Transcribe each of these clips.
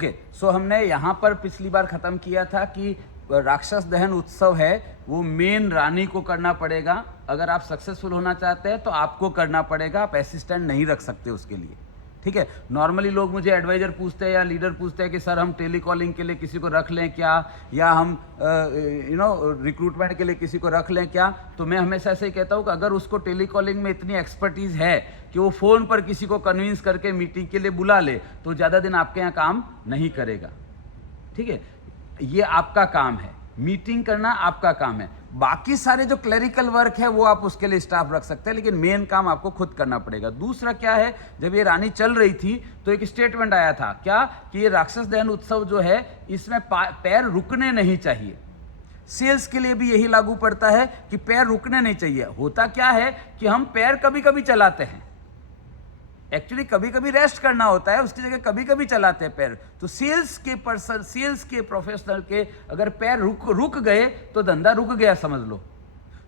Okay, सो हमने यहाँ पर पिछली बार ख़त्म किया था कि राक्षस दहन उत्सव है वो मेन रानी को करना पड़ेगा। अगर आप सक्सेसफुल होना चाहते हैं तो आपको करना पड़ेगा, आप असिस्टेंट नहीं रख सकते उसके लिए, ठीक है। नॉर्मली लोग मुझे एडवाइज़र पूछते हैं या लीडर पूछते हैं कि सर हम टेलीकॉलिंग के लिए किसी को रख लें क्या, या हम रिक्रूटमेंट के लिए किसी को रख लें क्या। तो मैं हमेशा ऐसे ही कहता हूँ कि अगर उसको टेलीकॉलिंग में इतनी एक्सपर्टीज़ है कि वो फ़ोन पर किसी को कन्विंस करके मीटिंग के लिए बुला ले तो ज़्यादा दिन आपके यहाँ काम नहीं करेगा, ठीक है। ये आपका काम है, मीटिंग करना आपका काम है। बाकी सारे जो क्लरिकल वर्क है वो आप उसके लिए स्टाफ रख सकते हैं, लेकिन मेन काम आपको खुद करना पड़ेगा। दूसरा क्या है, जब ये रानी चल रही थी तो एक स्टेटमेंट आया था क्या कि ये राक्षस दहन उत्सव जो है इसमें पैर रुकने नहीं चाहिए। सेल्स के लिए भी यही लागू पड़ता है कि पैर रुकने नहीं चाहिए। होता क्या है कि हम पैर कभी कभी चलाते हैं, एक्चुअली कभी कभी रेस्ट करना होता है, उसकी जगह कभी कभी चलाते हैं पैर। तो सेल्स के पर्सन, सेल्स के प्रोफेशनल के अगर पैर रुक गए तो धंधा रुक गया समझ लो।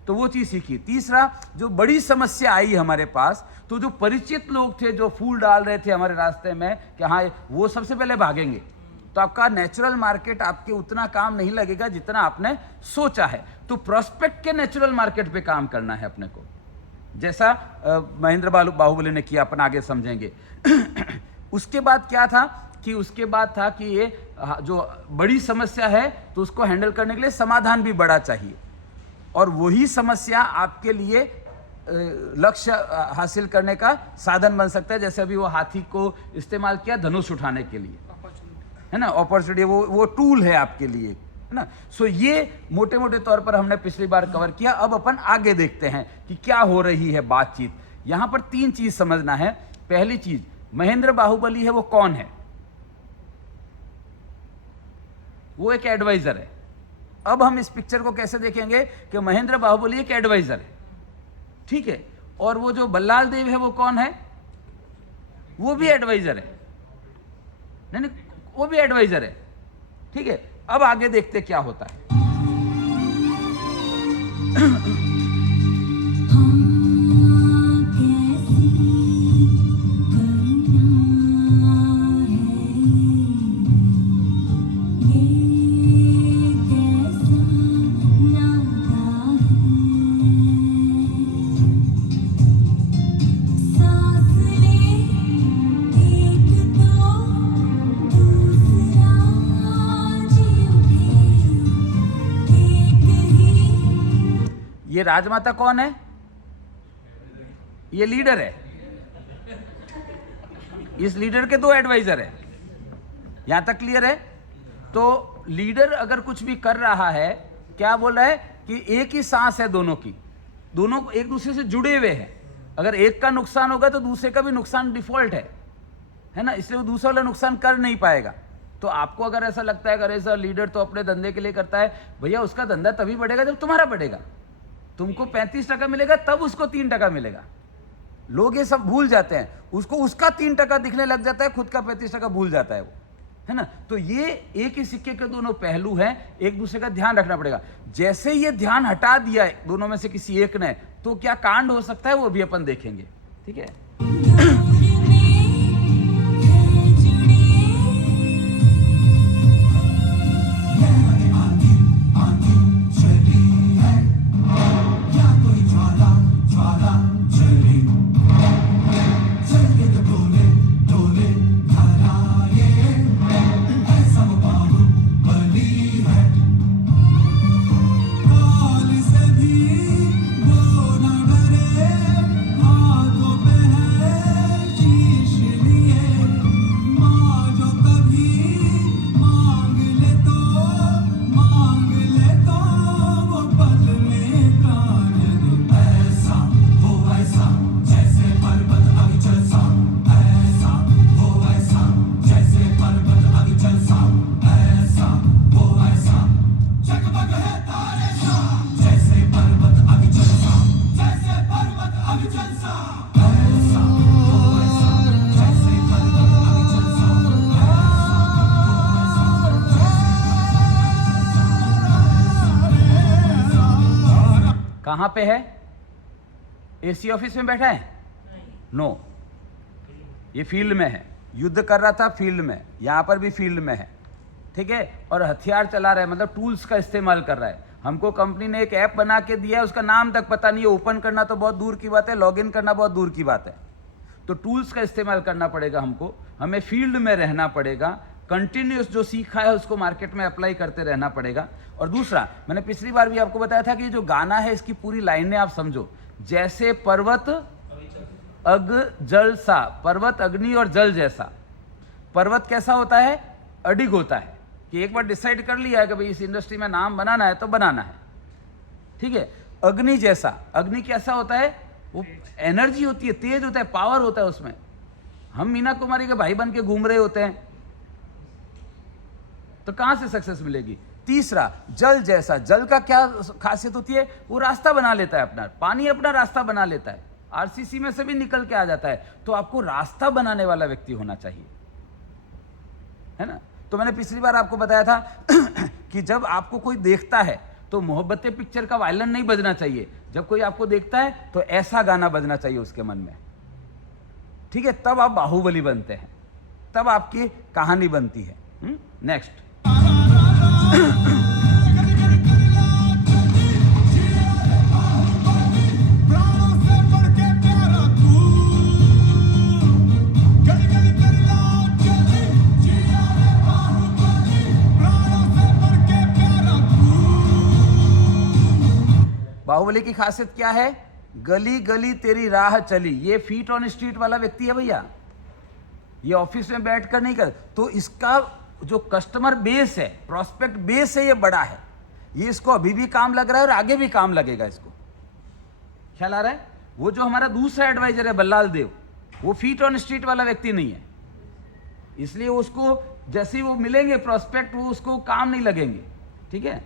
तो वो चीज़ सीखी। तीसरा, जो बड़ी समस्या आई हमारे पास, तो जो परिचित लोग थे जो फूल डाल रहे थे हमारे रास्ते में कि हाँ वो सबसे पहले भागेंगे, तो आपका नेचुरल मार्केट आपके उतना काम नहीं लगेगा जितना आपने सोचा है। तो प्रोस्पेक्ट के नेचुरल मार्केट पे काम करना है अपने को, जैसा महेंद्र बाहुबली ने किया, अपन आगे समझेंगे। उसके बाद क्या था कि उसके बाद था कि ये जो बड़ी समस्या है तो उसको हैंडल करने के लिए समाधान भी बड़ा चाहिए, और वही समस्या आपके लिए लक्ष्य हासिल करने का साधन बन सकता है। जैसे अभी वो हाथी को इस्तेमाल किया धनुष उठाने के लिए, है ना, अपॉर्चुनिटी, वो टूल है आपके लिए, है ना। सो ये मोटे मोटे तौर पर हमने पिछली बार कवर किया। अब अपन आगे देखते हैं कि क्या हो रही है बातचीत। यहां पर 3 चीज समझना है। पहली चीज, महेंद्र बाहुबली है वो कौन है? वो एक एडवाइजर है। अब हम इस पिक्चर को कैसे देखेंगे कि महेंद्र बाहुबली एक एडवाइजर है, ठीक है। और वो जो बल्लाल देव है वो कौन है? वो भी एडवाइजर है, नहीं वो भी एडवाइजर है, ठीक है। अब आगे देखते क्या होता है। ये राजमाता कौन है? ये लीडर है। इस लीडर के 2 एडवाइजर है। यहां तक क्लियर है? तो लीडर अगर कुछ भी कर रहा है, क्या बोल रहा है कि एक ही सांस है दोनों की, दोनों एक दूसरे से जुड़े हुए हैं। अगर एक का नुकसान होगा तो दूसरे का भी नुकसान डिफॉल्ट है ना, इसलिए वो दूसरा वाला नुकसान कर नहीं पाएगा। तो आपको अगर ऐसा लगता है अगर ऐसा लीडर तो अपने धंधे के लिए करता है, भैया उसका धंधा तभी बढ़ेगा जब तुम्हारा बढ़ेगा। तुमको 35% मिलेगा तब उसको 3% मिलेगा। लोग ये सब भूल जाते हैं, उसको उसका 3% दिखने लग जाता है, खुद का 35% भूल जाता है वो, है ना। तो ये एक ही सिक्के के दोनों पहलू हैं, एक दूसरे का ध्यान रखना पड़ेगा। जैसे ये ध्यान हटा दिया है दोनों में से किसी एक ने, तो क्या कांड हो सकता है वो भी अपन देखेंगे, ठीक है। कहां पे है? एसी ऑफिस में बैठा है? नो, ये फील्ड में है। युद्ध कर रहा था फील्ड में, यहाँ पर भी फील्ड में है, ठीक है, और हथियार चला रहा है, मतलब टूल्स का इस्तेमाल कर रहा है। हमको कंपनी ने एक ऐप बना के दिया है, उसका नाम तक पता नहीं है, ओपन करना तो बहुत दूर की बात है, लॉगिन करना बहुत दूर की बात है। तो टूल्स का इस्तेमाल करना पड़ेगा हमको, हमें फील्ड में रहना पड़ेगा, कंटिन्यूस जो सीखा है उसको मार्केट में अप्लाई करते रहना पड़ेगा। और दूसरा, मैंने पिछली बार भी आपको बताया था कि जो गाना है इसकी पूरी लाइनें आप समझो, जैसे पर्वत अग जल सा, पर्वत अग्नि और जल जैसा। पर्वत कैसा होता है? अडिग होता है, कि एक बार डिसाइड कर लिया है कि भाई इस इंडस्ट्री में नाम बनाना है तो बनाना है, ठीक है। अग्नि जैसा, अग्नि कैसा होता है? वो एनर्जी होती है, तेज होता है, पावर होता है उसमें। हम मीना कुमारी के भाई बन के घूम रहे होते हैं, तो कहां से सक्सेस मिलेगी? तीसरा, जल जैसा, जल का क्या खासियत होती है? वो रास्ता बना लेता है अपना, पानी अपना रास्ता बना लेता है, आरसीसी में से भी निकल के आ जाता है। तो आपको रास्ता बनाने वाला व्यक्ति होना चाहिए, है ना। तो मैंने पिछली बार आपको बताया था कि जब आपको कोई देखता है तो मोहब्बतें पिक्चर का वायलन नहीं बजना चाहिए, जब कोई आपको देखता है तो ऐसा गाना बजना चाहिए उसके मन में, ठीक है, तब आप बाहुबली बनते हैं, तब आपकी कहानी बनती है। नेक्स्ट, बाहुबली की खासियत क्या है? गली गली तेरी राह चली। ये फीट ऑन स्ट्रीट वाला व्यक्ति है भैया, ये ऑफिस में बैठकर नहीं कर। तो इसका जो कस्टमर बेस है, प्रोस्पेक्ट बेस है, ये बड़ा है, ये इसको अभी भी काम लग रहा है और आगे भी काम लगेगा इसको। ख्याल आ रहा है? वो जो हमारा दूसरा एडवाइजर है बल्लाल देव, वो फीट ऑन स्ट्रीट वाला व्यक्ति नहीं है, इसलिए उसको जैसे ही वो मिलेंगे प्रोस्पेक्ट, वो उसको काम नहीं लगेंगे, ठीक है।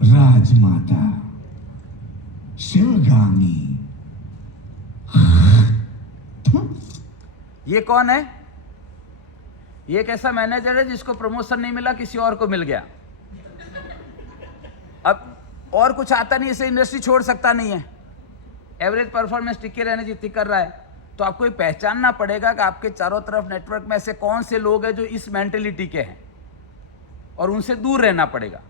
राजमाता शिवगामी। ये कौन है? ये एक ऐसा मैनेजर है जिसको प्रमोशन नहीं मिला, किसी और को मिल गया। अब और कुछ आता नहीं, इसे इंडस्ट्री छोड़ सकता नहीं है, एवरेज परफॉर्मेंस टिके रहने जितनी कर रहा है। तो आपको ये पहचानना पड़ेगा कि आपके चारों तरफ नेटवर्क में ऐसे कौन से लोग हैं जो इस मेंटेलिटी के हैं, और उनसे दूर रहना पड़ेगा।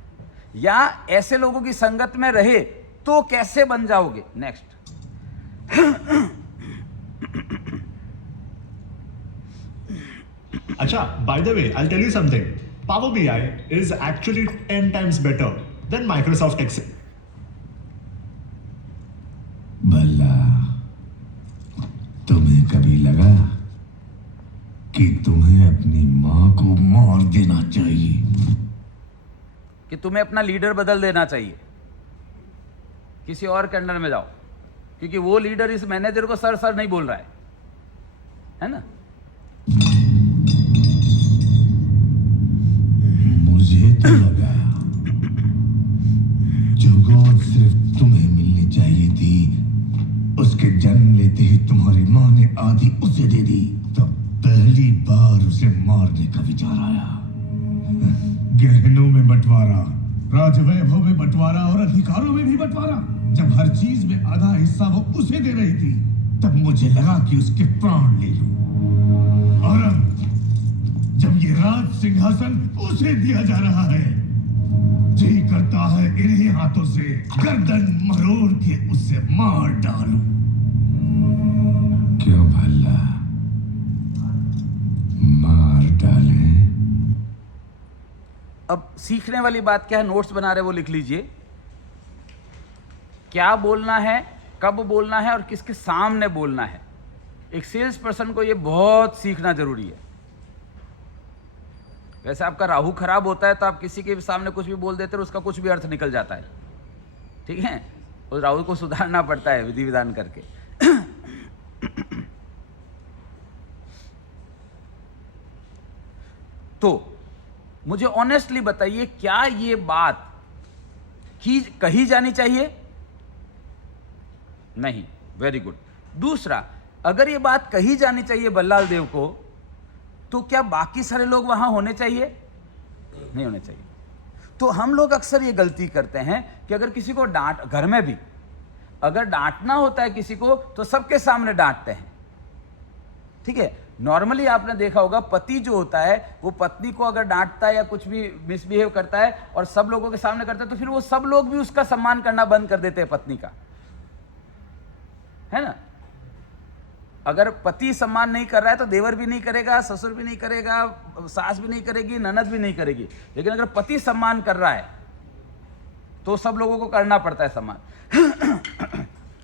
या ऐसे लोगों की संगत में रहे तो कैसे बन जाओगे? Next, Acha, by the way, I'll tell you something. Power BI is actually 10 times better than Microsoft Excel. भला तुम्हें कभी लगा कि तुम्हें अपनी मां को मार देना चाहिए? कि तुम्हें अपना लीडर बदल देना चाहिए, किसी और के अंडर में जाओ, क्योंकि वो लीडर इस मैनेजर को सर सर नहीं बोल रहा है ना। मुझे तो लगा जो गॉड सिर्फ तुम्हें मिलनी चाहिए थी, उसके जन्म लेते ही तुम्हारी मां ने आधी उसे दे दी। तब पहली बार उसे मारने का विचार आया। गहनों में बंटवारा, राजवैभव में बंटवारा और अधिकारों में भी बंटवारा। जब हर चीज में आधा हिस्सा वो उसे दे रही थी, तब मुझे लगा कि उसके प्राण ले लूं। और अब जब ये राज सिंहासन उसे दिया जा रहा है, जी करता है इन्हीं हाथों से गर्दन मरोड़ के उसे मार डालूं। क्यों भला मार डालें? अब सीखने वाली बात क्या है, नोट्स बना रहे वो लिख लीजिए। क्या बोलना है, कब बोलना है और किसके सामने बोलना है। एक सेल्स पर्सन को ये बहुत सीखना जरूरी है। वैसे आपका राहु खराब होता है तो आप किसी के सामने कुछ भी बोल देते हो, उसका कुछ भी अर्थ निकल जाता है, ठीक है। उस राहु को सुधारना पड़ता है विधि विधान करके। तो मुझे ऑनेस्टली बताइए, क्या ये बात कही जानी चाहिए? नहीं। Very good. दूसरा, अगर ये बात कही जानी चाहिए बल्लाल देव को, तो क्या बाकी सारे लोग वहां होने चाहिए? नहीं होने चाहिए। तो हम लोग अक्सर ये गलती करते हैं कि अगर किसी को घर में भी अगर डांटना होता है किसी को, तो सबके सामने डांटते हैं। ठीक है, नॉर्मली आपने देखा होगा, पति जो होता है वो पत्नी को अगर डांटता है या कुछ भी मिसबिहेव करता है और सब लोगों के सामने करता है, तो फिर वो सब लोग भी उसका सम्मान करना बंद कर देते हैं पत्नी का, है ना। अगर पति सम्मान नहीं कर रहा है तो देवर भी नहीं करेगा, ससुर भी नहीं करेगा, सास भी नहीं करेगी, ननद भी नहीं करेगी। लेकिन अगर पति सम्मान कर रहा है तो सब लोगों को करना पड़ता है सम्मान।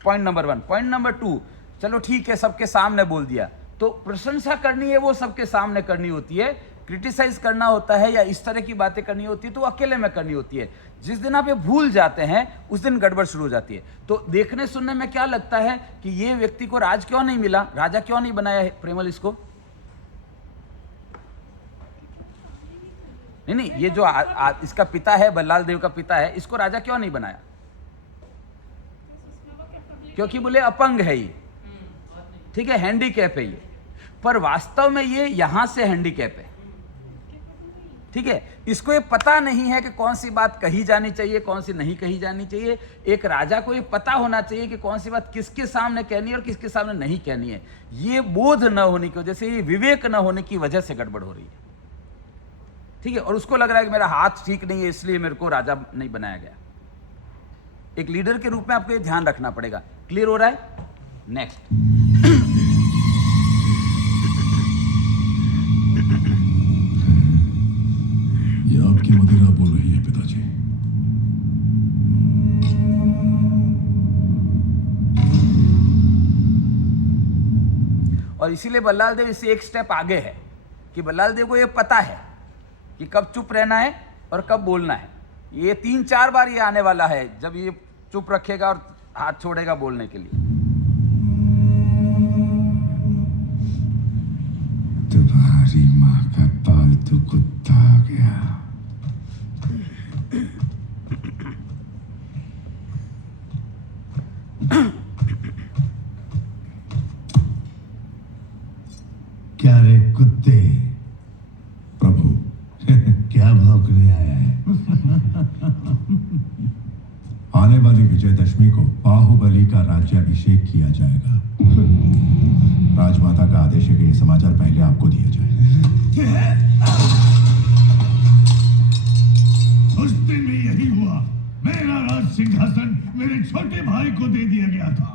Point number 1। पॉइंट नंबर 2, चलो ठीक है, सबके सामने बोल दिया, तो प्रशंसा करनी है वो सबके सामने करनी होती है। क्रिटिसाइज करना होता है या इस तरह की बातें करनी होती है तो अकेले में करनी होती है। जिस दिन आप ये भूल जाते हैं उस दिन गड़बड़ शुरू हो जाती है। तो देखने सुनने में क्या लगता है कि ये व्यक्ति को राज क्यों नहीं मिला, राजा क्यों नहीं बनाया है प्रेमल इसको? नहीं, ये जो इसका पिता है, बल्लाल देव का पिता है, इसको राजा क्यों नहीं बनाया? क्योंकि बोले अपंग है ये, ठीक है, हैंडीकैप है ये, पर वास्तव में ये यहां से हैंडीकैप है। ठीक है, इसको ये पता नहीं है कि कौन सी बात कही जानी चाहिए, कौन सी नहीं कही जानी चाहिए। एक राजा को ये पता होना चाहिए कि कौन सी बात किसके सामने कहनी है और किसके सामने नहीं कहनी है। ये बोध न होने की वजह से, ये विवेक न होने की वजह से गड़बड़ हो रही है। ठीक है, और उसको लग रहा है कि मेरा हाथ ठीक नहीं है इसलिए मेरे को राजा नहीं बनाया गया। एक लीडर के रूप में आपको ये ध्यान रखना पड़ेगा। क्लियर हो रहा है? नेक्स्ट। ये आपकी मदिरा बोल रही है पिताजी। और इसीलिए बल्लाल देव इससे एक स्टेप आगे है कि बल्लाल देव को ये पता है कि कब चुप रहना है और कब बोलना है। ये 3-4 बार ये आने वाला है जब ये चुप रखेगा और हाथ छोड़ेगा बोलने के लिए। तुम्हारी माँ का पालतू कुत्ता आ गया। क्या रे कुत्ते, प्रभु क्या भौंकने आया है? आने वाली विजयदशमी को बाहुबली का राज्याभिषेक किया जाएगा। राजमाता का आदेश है कि ये समाचार पहले आपको दिया जाए। उस दिन भी यही हुआ। मेरा राज सिंहासन मेरे छोटे भाई को दे दिया गया था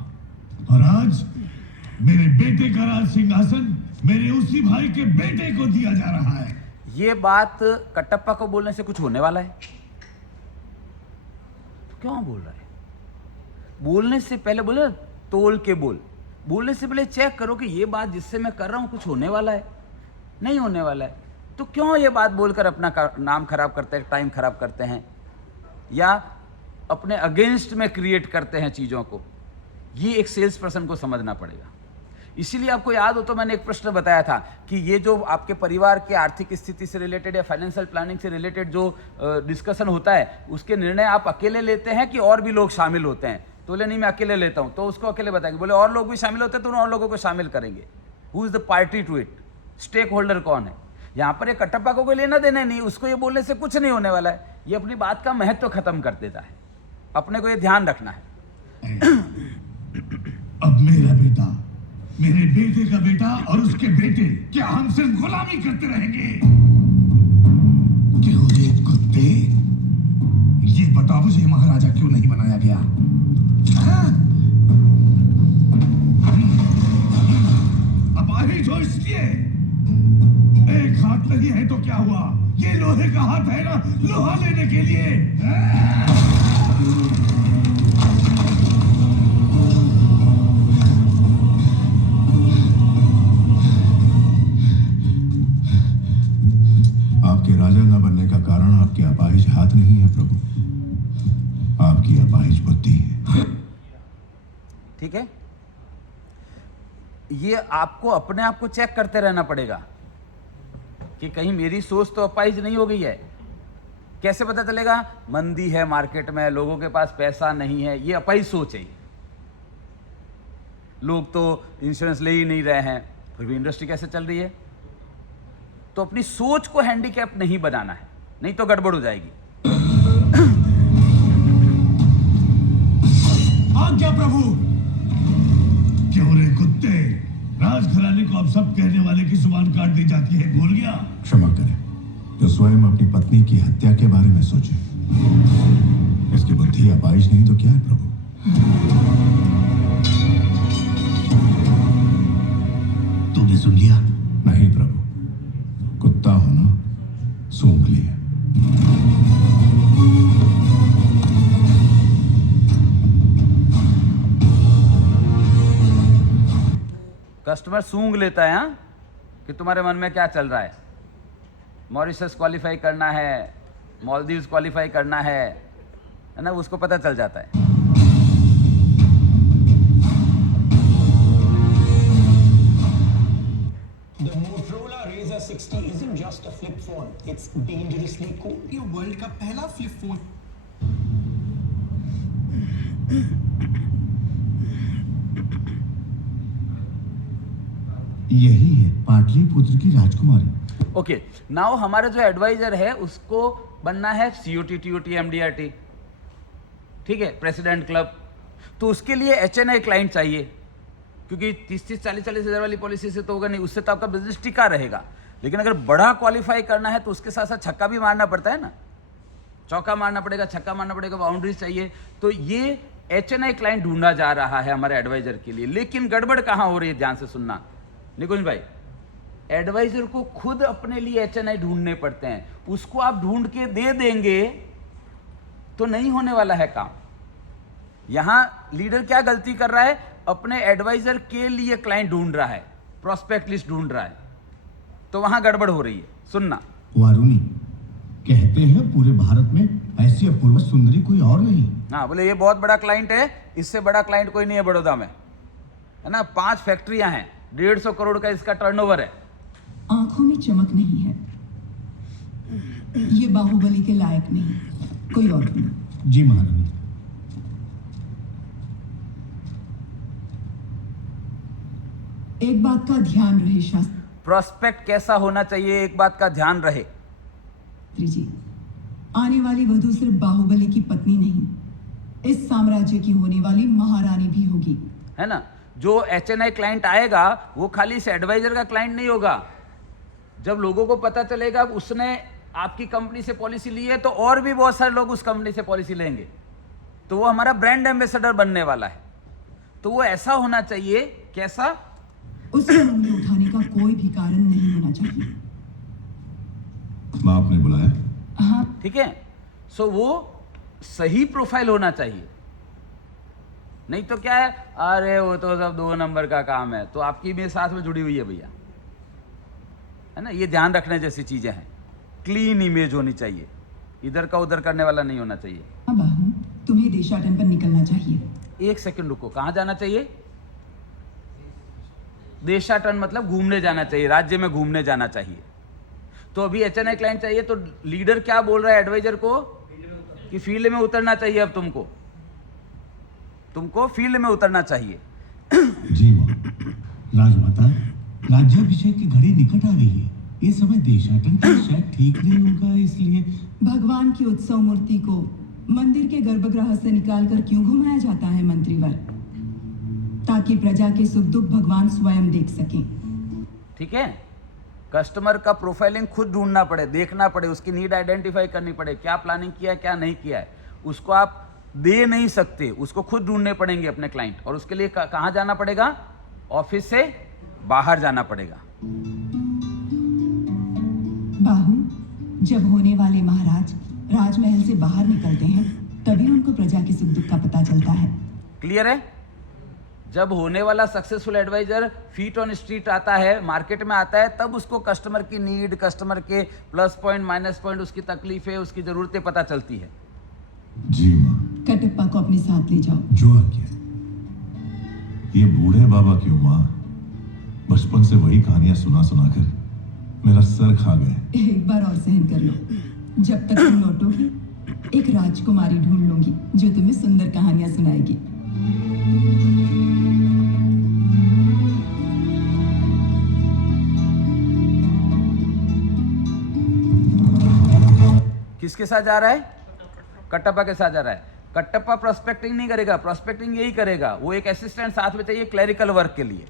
और आज मेरे बेटे का राज सिंहासन मेरे उसी भाई के बेटे को दिया जा रहा है। ये बात कटप्पा को बोलने से कुछ होने वाला है? क्यों बोल रहा है? बोलने से पहले बोले तोल के बोल। बोलने से पहले चेक करो कि ये बात जिससे मैं कर रहा हूं कुछ होने वाला है, नहीं होने वाला है। तो क्यों ये बात बोलकर अपना नाम खराब करते हैं, टाइम खराब करते हैं या अपने अगेंस्ट में क्रिएट करते हैं चीजों को? ये एक सेल्स पर्सन को समझना पड़ेगा। इसीलिए आपको याद हो तो मैंने एक प्रश्न बताया था कि ये जो आपके परिवार के आर्थिक स्थिति से रिलेटेड या फाइनेंशियल प्लानिंग से रिलेटेड जो डिस्कशन होता है, उसके निर्णय आप अकेले लेते हैं कि और भी लोग शामिल होते हैं? तो बोले नहीं, मैं अकेले लेता हूं। तो उसको अकेले बताएंगे। बोले और लोग भी शामिल होते हैं तो उन और लोगों को शामिल करेंगे। Who is the party to it? Stakeholder कौन है? यहां पर ये कटप्पा को कोई लेना देना नहीं, उसको ये बोलने से कुछ नहीं होने वाला है। ये अपनी बात का महत्व खत्म कर देता है। अपने को ये ध्यान रखना है। अब मेरा बेटा, मेरे बेटे का बेटा और उसके बेटे क्या हम सिर्फ गुलामी करते रहेंगे? क्यों रे कुत्ते, ये बता मुझे महाराजा क्यों नहीं बनाया गया? हाँ? अपाहिज हो इसलिए? एक हाथ नहीं है तो क्या हुआ? ये लोहे का हाथ है ना, लोहा लेने के लिए। आपके राजा न बनने का कारण आपके अपाहिज हाथ नहीं है प्रभु, आपकी अपाहिज बुद्धि है। ठीक है, ये आपको अपने आप को चेक करते रहना पड़ेगा। कि कहीं मेरी सोच तो अपाहिज नहीं हो गई है। कैसे पता चलेगा? मंदी है मार्केट में, लोगों के पास पैसा नहीं है, ये अपाहिज सोच है। लोग तो इंश्योरेंस ले ही नहीं रहे हैं, फिर भी इंडस्ट्री कैसे चल रही है? तो अपनी सोच को हैंडीकैप नहीं बनाना है, नहीं तो गड़बड़ हो जाएगी। आज्ञा प्रभु। क्यों रे कुत्ते, राजघराने को अब सब कहने वाले की जुबान काट दी जाती है, भूल गया? क्षमा करें, जो स्वयं अपनी पत्नी की हत्या के बारे में सोचे। इसकी बुद्धि अपाहिज नहीं तो क्या है प्रभु? तूने सुन लिया? नहीं प्रभु, कुत्ता होना सूंघ लिया। कस्टमर सूंघ लेता है हाँ? कि तुम्हारे मन में क्या चल रहा है। मॉरिशस क्वालिफाई करना है, मालदीव्स क्वालिफाई करना है ना, उसको पता चल जाता है। The Motorola Razr 60 isn't just a flip phone, it's dangerously cool. ये वर्ल्ड का पहला फ्लिप फोन। यही है पाटलिपुत्र की राजकुमारी। ओके, नाउ हमारा जो एडवाइजर है उसको बनना है COT, TOT, MDRT, ठीक है, प्रेसिडेंट क्लब। तो उसके लिए HNI क्लाइंट चाहिए, क्योंकि 30-30, 40-40 हज़ार वाली पॉलिसी से तो होगा नहीं, उससे तो आपका बिजनेस टिका रहेगा। लेकिन अगर बड़ा क्वालिफाई करना है तो उसके साथ साथ छक्का भी मारना पड़ता है ना, चौका मारना पड़ेगा, छक्का मारना पड़ेगा, बाउंड्रीज चाहिए। तो ये HNI क्लाइंट ढूंढा जा रहा है हमारे एडवाइजर के लिए। लेकिन गड़बड़ कहाँ हो रही है, ध्यान से सुनना निकुंज भाई। एडवाइजर को खुद अपने लिए HNI ढूंढने पड़ते हैं। उसको आप ढूंढ के दे देंगे तो नहीं होने वाला है काम। यहां लीडर क्या गलती कर रहा है? अपने एडवाइजर के लिए क्लाइंट ढूंढ रहा है, प्रोस्पेक्ट लिस्ट ढूंढ रहा है, तो वहां गड़बड़ हो रही है। सुनना, वारुणी कहते हैं पूरे भारत में ऐसी अपूर्व सुंदरी कोई और नहीं। हाँ, बोले ये बहुत बड़ा क्लाइंट है, इससे बड़ा क्लाइंट कोई नहीं है बड़ौदा में, है ना। 5 फैक्ट्रियां हैं, 150 करोड़ का इसका टर्नओवर है। आंखों में चमक नहीं है, ये बाहुबली के लायक नहीं, कोई और ढूंढो। जी महारानी। एक बात का ध्यान रहे शास्त्री प्रोस्पेक्ट कैसा होना चाहिए, एक बात का ध्यान रहे। जी, आने वाली वधू सिर्फ बाहुबली की पत्नी नहीं, इस साम्राज्य की होने वाली महारानी भी होगी, है ना। जो HNI क्लाइंट आएगा वो खाली इस एडवाइजर का क्लाइंट नहीं होगा। जब लोगों को पता चलेगा उसने आपकी कंपनी से पॉलिसी ली है, तो और भी बहुत सारे लोग उस कंपनी से पॉलिसी लेंगे, तो वो हमारा ब्रांड एम्बेसडर बनने वाला है। तो वो ऐसा होना चाहिए, कैसा? उससे उंगली उठाने का कोई भी कारण नहीं होना चाहिए। बाप ने बुलाया? हाँ, ठीक है। सो वो सही प्रोफाइल होना चाहिए, नहीं तो क्या है, अरे वो तो सब 2 नंबर का काम है। तो आपकी भी साथ में जुड़ी हुई है भैया, है ना। ये ध्यान रखने जैसी चीजें हैं। क्लीन इमेज होनी चाहिए, इधर का उधर करने वाला नहीं होना चाहिए। बाहू, तुम्हें देशाटन पर निकलना चाहिए। 1 सेकंड रुको, कहाँ जाना चाहिए? देशाटन मतलब घूमने जाना चाहिए, राज्य में घूमने जाना चाहिए। तो अभी HNI क्लाइंट चाहिए, तो लीडर क्या बोल रहा है एडवाइजर को कि फील्ड में उतरना चाहिए। अब तुमको फील्ड में उतरना चाहिए। जी मां। राजमाता, राज्याभिषेक की घड़ी निकट आ रही है। ये समय देशाटन का शायद ठीक नहीं होगा, इसलिए भगवान की उत्सव मूर्ति को मंदिर के गर्भगृह से निकालकर क्यों घुमाया जाता है मंत्रीवर? ताकि प्रजा के सुख दुख भगवान स्वयं देख सकें। ठीक है। कस्टमर का प्रोफाइलिंग खुद ढूंढना पड़े, देखना पड़े, उसकी नीड आइडेंटिफाई करनी पड़े, क्या प्लानिंग किया है, क्या नहीं किया है। उसको आप दे नहीं सकते, उसको खुद ढूंढने पड़ेंगे अपने क्लाइंट। और उसके लिए कहाँ जाना पड़ेगा? ऑफिस से बाहर जाना पड़ेगा। बाहू, जब होने वाले महाराज राजमहल से बाहर निकलते हैं, तभी उनको प्रजा के सुख दुख का पता चलता है। क्लियर है? जब होने वाला successful adviser feet on street आता है, मार्केट में आता है, तब उसको कस्टमर की नीड, कस्टमर के प्लस पॉइंट, माइनस पॉइंट, उसकी तकलीफें, उसकी जरूरतें पता चलती है। जी मां। कटप्पा को अपने साथ ले जाओ। जो आज्ञा। ये बूढ़े बाबा की मां बचपन से वही कहानियां सुना सुना कर मेरा सर खा गए। एक बार और सहन कर लो। जब तक तुम लौटोगी, एक राजकुमारी ढूंढ लूंगी जो तुम्हें सुंदर कहानियां सुनाएगी। किसके साथ जा रहा है? कटप्पा के साथ जा रहा है। कटप्पा प्रोस्पेक्टिंग नहीं करेगा, प्रोस्पेक्टिंग यही करेगा, वो एक असिस्टेंट साथ में चाहिए क्लरिकल वर्क के लिए।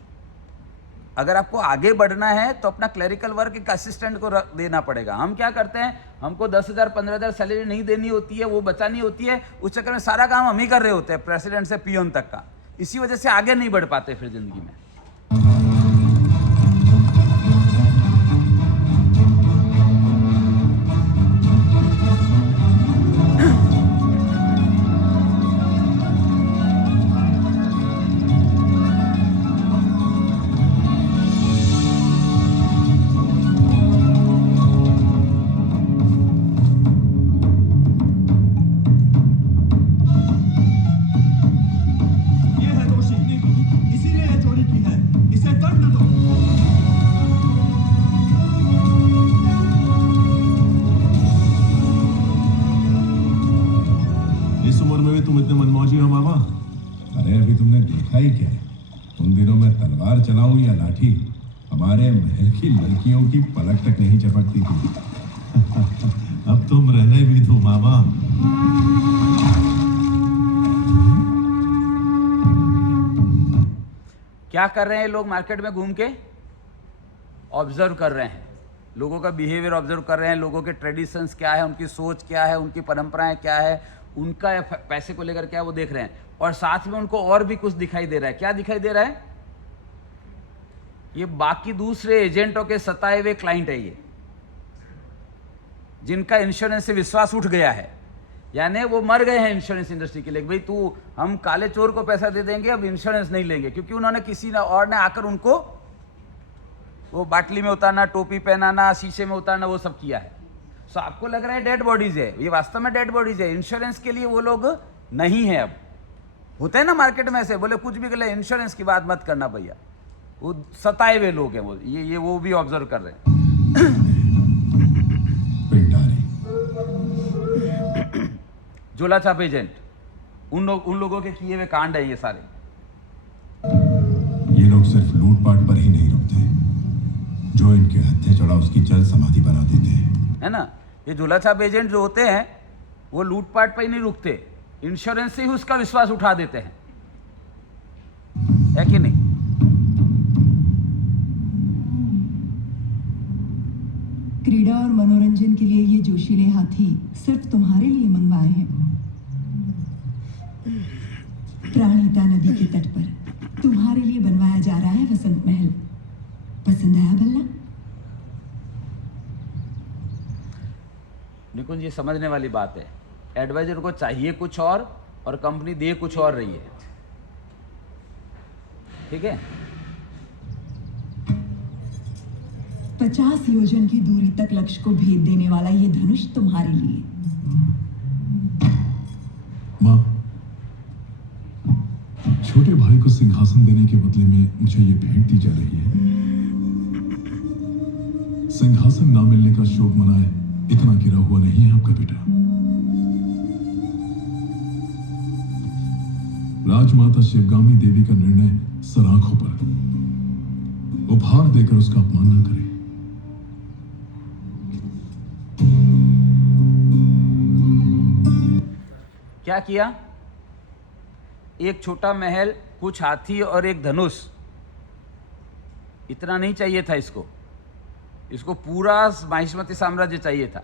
अगर आपको आगे बढ़ना है तो अपना क्लरिकल वर्क एक असिस्टेंट को देना पड़ेगा। हम क्या करते हैं, हमको 10,000 15,000 सैलरी नहीं देनी होती है, वो बचानी होती है, उस चक्कर में सारा काम हम ही कर रहे होते हैं, प्रेसिडेंट से पियोन तक का। इसी वजह से आगे नहीं बढ़ पाते फिर जिंदगी में। ये है दोषी, इसीलिए ये चोरी की है, इसे दंड दो। इस उम्र में भी तुम इतने मनमौजी हो मामा? अरे अभी तुमने देखा ही क्या है? उन दिनों में तलवार चलाऊं या लाठी, हमारे महल की लड़कियों की पलक तक नहीं चपकती थी। अब तुम रहने भी दो मामा। क्या कर रहे हैं लोग मार्केट में घूम के? ऑब्जर्व कर रहे हैं, लोगों का बिहेवियर ऑब्जर्व कर रहे हैं, लोगों के ट्रेडिशंस क्या है, उनकी सोच क्या है, उनकी परंपराएं क्या है, उनका पैसे को लेकर क्या है वो देख रहे हैं। और साथ में उनको और भी कुछ दिखाई दे रहा है। क्या दिखाई दे रहा है? ये बाकी दूसरे एजेंटों के सताए हुए क्लाइंट है, ये जिनका इंश्योरेंस से विश्वास उठ गया है, यानी वो मर गए हैं इंश्योरेंस इंडस्ट्री के लिए। भाई तू, हम काले चोर को पैसा दे देंगे, अब इंश्योरेंस नहीं लेंगे, क्योंकि उन्होंने किसी और ने आकर उनको वो बाटली में उतारना, टोपी पहनाना, शीशे में उतारना, वो सब किया है। सो आपको लग रहा है डेड बॉडीज है, ये वास्तव में डेड बॉडीज है। इंश्योरेंस के लिए वो लोग नहीं है। अब होते हैं ना मार्केट में ऐसे, बोले कुछ भी गले, इंश्योरेंस की बात मत करना भैया। वो सताए हुए लोग हैं, वो ये वो भी ऑब्जर्व कर रहे हैं। झोला छाप एजेंट, उन लोगों के किए हुए कांड है ये सारे। ये लोग सिर्फ लूटपाट पर ही नहीं रुकते, जो इनके हत्थे चढ़ा उसकी जल समाधि बना देते हैं, है ना। ये झोला छाप एजेंट जो होते हैं वो लूटपाट पर ही नहीं रुकते, इंश्योरेंस से ही उसका विश्वास उठा देते हैं, है कि नहीं? क्रीड़ा और मनोरंजन के लिए ये जोशीले हाथी सिर्फ तुम्हारे लिए मंगवाए हैं। प्राणहिता नदी के तट पर तुम्हारे लिए बनवाया जा रहा है वसंत महल। पसंद आया भल्ला? निकुंज, ये समझने वाली बात है। एडवाइजर को चाहिए कुछ और कंपनी दे कुछ और रही है, ठीक है। 50 योजन की दूरी तक लक्ष्य को भेद देने वाला ये धनुष तुम्हारे लिए। माँ, छोटे भाई को सिंहासन देने के बदले में मुझे ये भेंट दी जा रही है। सिंहासन ना मिलने का शोक मनाए इतना गिरा हुआ नहीं है आपका बेटा। राजमाता शिवगामी देवी का निर्णय सराखों पर, उपहार देकर उसका अपमान न करें। क्या किया? एक छोटा महल, कुछ हाथी और एक धनुष, इतना नहीं चाहिए था इसको। इसको पूरा माहिष्मती साम्राज्य चाहिए था।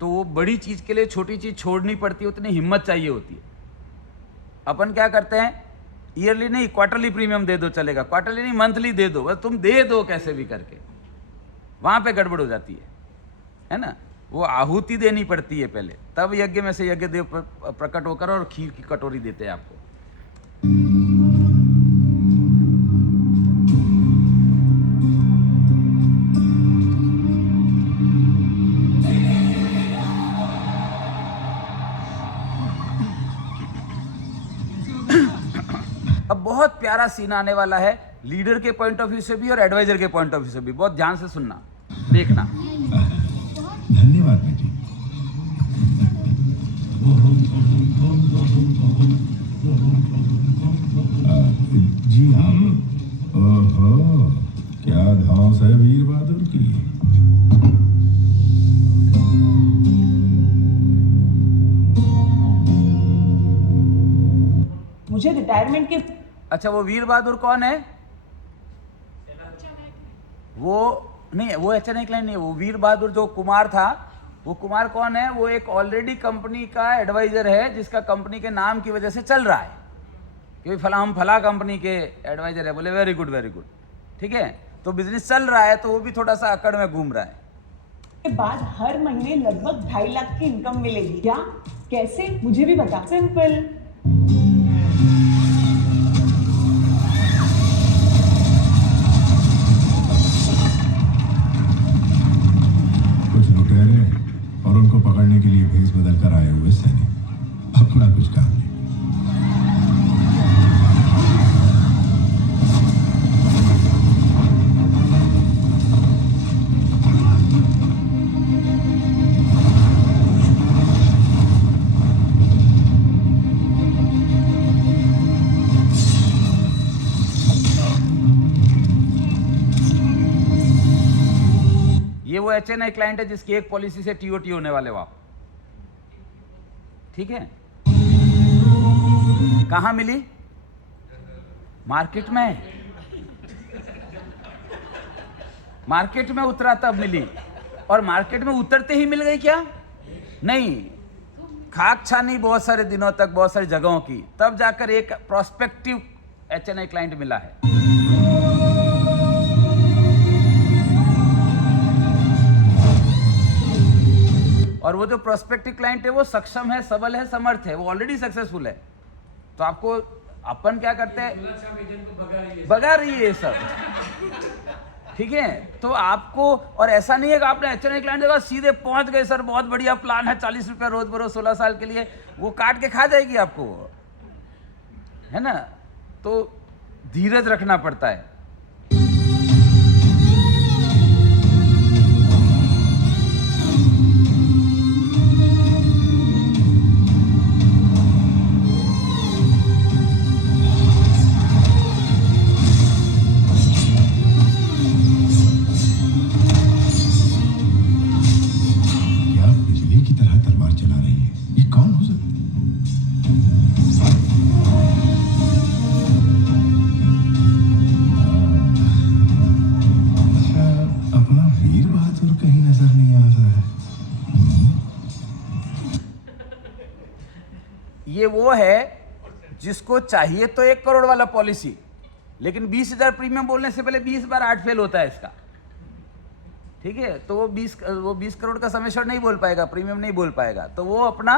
तो वो बड़ी चीज के लिए छोटी चीज छोड़नी पड़ती है, उतनी हिम्मत चाहिए होती है। अपन क्या करते हैं, ईयरली नहीं क्वार्टरली प्रीमियम दे दो चलेगा, क्वार्टरली नहीं मंथली दे दो, बस तुम दे दो कैसे भी करके। वहां पे गड़बड़ हो जाती है ना। वो आहुति देनी पड़ती है पहले, तब यज्ञ में से यज्ञ देव प्रकट होकर और खीर की कटोरी देते हैं आपको। अब बहुत प्यारा सीन आने वाला है, लीडर के पॉइंट ऑफ व्यू से भी और एडवाइजर के पॉइंट ऑफ व्यू से भी। बहुत ध्यान से सुनना। देखना। धन्यवाद बेटी। जी आप। ओहो, क्या धौंस है वीर बहादुर की। मुझे रिटायरमेंट के अच्छा, वो वीर बहादुर कौन है? वो नहीं, वो एचएनआई क्लाइंट नहीं है। वो वीर बहादुर जो कुमार था, वो कुमार कौन है? वो एक ऑलरेडी कंपनी का एडवाइजर है, जिसका कंपनी के नाम की वजह से चल रहा है कि हम फला कंपनी के एडवाइजर है। बोले वेरी गुड वेरी गुड, ठीक है। तो बिजनेस चल रहा है, तो वो भी थोड़ा सा अकड़ में घूम रहा है। बाद हर महीने लगभग 2.5 लाख की इनकम मिलेगी। क्या, कैसे, मुझे भी बता। सिंपल। कुछ लुटेरे और उनको पकड़ने के लिए भेस बदल कर आए हुए सैनिक, अपना कुछ काम नहीं। ये वो एचएनआई क्लाइंट है जिसकी एक पॉलिसी से टीओटी होने वाले हो आप, ठीक है। कहां मिली? मार्केट में। मार्केट में उतरा तब मिली, और मार्केट में उतरते ही मिल गई क्या? नहीं, खाक छानी बहुत सारे दिनों तक, बहुत सारी जगहों की, तब जाकर एक प्रोस्पेक्टिव एचएनआई क्लाइंट मिला है। और वो जो प्रोस्पेक्टिव क्लाइंट है वो सक्षम है, सबल है, समर्थ है, वो ऑलरेडी सक्सेसफुल है। तो आपको अपन क्या करते हैं? बगा रही है ये सब, ठीक है। तो आपको, और ऐसा नहीं है कि आपने एचएनआई क्लाइंट देखा सीधे पहुंच गए, सर बहुत बढ़िया प्लान है, 40 रुपया रोज बरोज 16 साल के लिए, वो काट के खा जाएगी आपको, है ना। तो धीरज रखना पड़ता है। ये वो है जिसको चाहिए तो 1 करोड़ वाला पॉलिसी, लेकिन 20,000 प्रीमियम बोलने से पहले 20 बार 8 फेल होता है इसका, ठीक है। तो वो 20 करोड़ का समेशन नहीं बोल पाएगा, प्रीमियम नहीं बोल पाएगा, तो वो अपना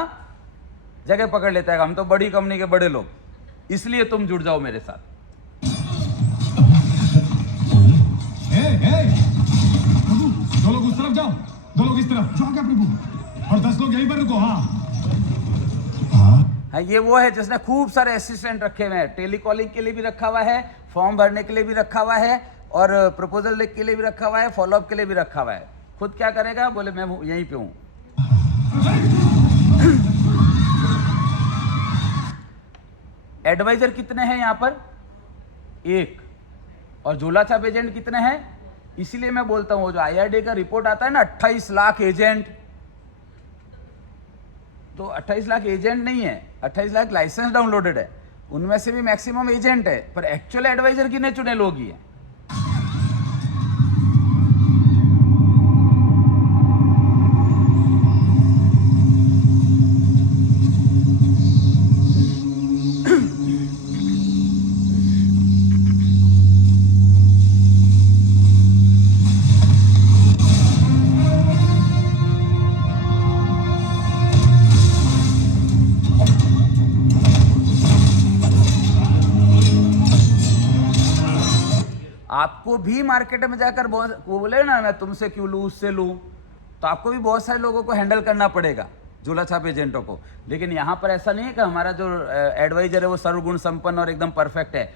जगह पकड़ लेता है। हम तो बड़ी कंपनी के बड़े लोग, इसलिए तुम जुड़ जाओ मेरे साथ। प्रभु, 2 लोग उस तरफ जाओ, 2 लोग इस तरफ जाओ क्या प्रभु, और 10 लोग यहीं पर रुको। हाँ, ये वो है जिसने खूब सारे असिस्टेंट रखे हुए हैं, टेलीकॉलिंग के लिए भी रखा हुआ है, फॉर्म भरने के लिए भी रखा हुआ है, और प्रपोजल के लिए भी रखा हुआ है, फॉलोअप के लिए भी रखा हुआ है। खुद क्या करेगा? बोले मैं यहीं पे हूं। एडवाइजर कितने हैं यहां पर? 1। और झोला छाप एजेंट कितने हैं? इसीलिए मैं बोलता हूं, जो IRDA का रिपोर्ट आता है ना, 28 लाख एजेंट, तो 28 लाख एजेंट नहीं है, 28 लाख लाइसेंस डाउनलोडेड है, उनमें से भी मैक्सिमम एजेंट है, पर एक्चुअल एडवाइजर गिने चुने लोग ही है। आपको भी मार्केट में जाकर बहुत, वो बोले ना मैं तुमसे क्यों लूँ, उससे लूँ, तो आपको भी बहुत सारे लोगों को हैंडल करना पड़ेगा, झोला छाप एजेंटों को। लेकिन यहाँ पर ऐसा नहीं है कि हमारा जो एडवाइजर है वो सर्वगुण संपन्न और एकदम परफेक्ट है।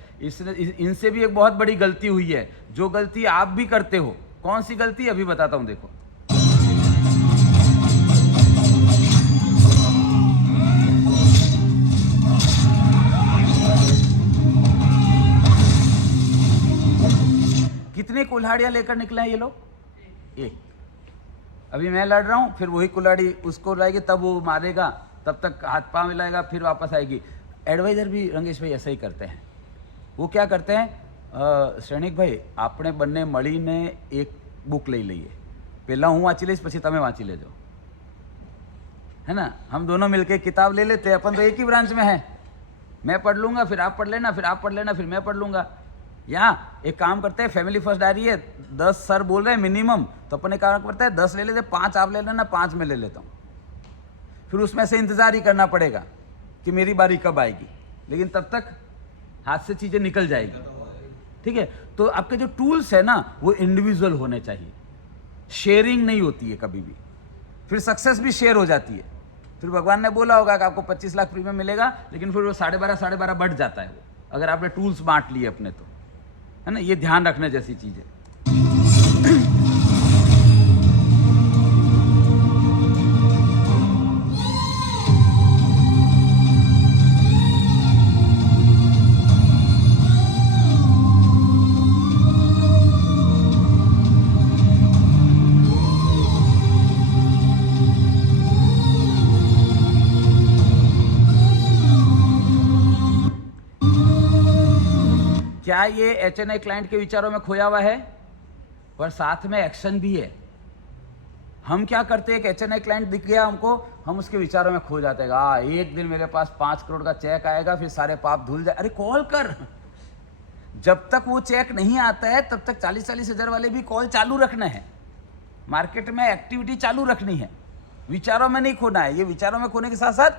इनसे भी एक बहुत बड़ी गलती हुई है, जो गलती आप भी करते हो, कौन सी गलती अभी बताता हूं, देखो। कितने कुल्हाड़ियां लेकर निकले हैं ये लोग? एक। अभी मैं लड़ रहा हूं, फिर वही कुल्हाड़ी उसको लाएगी, तब वो मारेगा, तब तक हाथ पांव मिलाएगा, फिर वापस आएगी। एडवाइजर भी रंगेश भाई ऐसा ही करते हैं। वो क्या करते हैं, શ્રેણિક ભાઈ આપણે બંને મળીને એક બુક લઈ લઈએ, પહેલાં હું વાંચી લઈશ, પછી તમે વાંચી લેજો, है ना। हम दोनों मिलकर किताब ले लेते हैं, अपन तो एक ही ब्रांच में है, मैं पढ़ लूँगा, फिर आप पढ़ लेना, फिर आप पढ़ लेना, फिर मैं पढ़ लूँगा। यहाँ एक काम करते हैं, फैमिली फर्स्ट डायरी है, 10 सर बोल रहे हैं मिनिमम, तो अपन एक काम करते हैं 10 ले लेते, 5 आप ले लेना, 5 मैं ले लेता हूँ। फिर उसमें से इंतज़ार ही करना पड़ेगा कि मेरी बारी कब आएगी, लेकिन तब तक हाथ से चीज़ें निकल जाएगी, ठीक है। तो आपके जो टूल्स है ना वो इंडिविजुअल होने चाहिए, शेयरिंग नहीं होती है कभी भी, फिर सक्सेस भी शेयर हो जाती है। फिर भगवान ने बोला होगा कि आपको 25 लाख प्रीमियम मिलेगा, लेकिन फिर वो 12.5 बढ़ जाता है वो, अगर आपने टूल्स बांट लिए अपने, तो है ना। ये ध्यान रखने जैसी चीज़ है। क्या ये HNI क्लाइंट के विचारों में खोया हुआ है, पर साथ में एक्शन भी है। हम क्या करते हैं कि HNI क्लाइंट दिख गया हमको, हम उसके विचारों में खो जाते हैं। एक दिन मेरे पास 5 करोड़ का चेक आएगा, फिर सारे पाप धुल जाए। अरे कॉल कर, जब तक वो चेक नहीं आता है तब तक 40-40 हज़ार वाले भी कॉल चालू रखना है, मार्केट में एक्टिविटी चालू रखनी है, विचारों में नहीं खोना है। ये विचारों में खोने के साथ साथ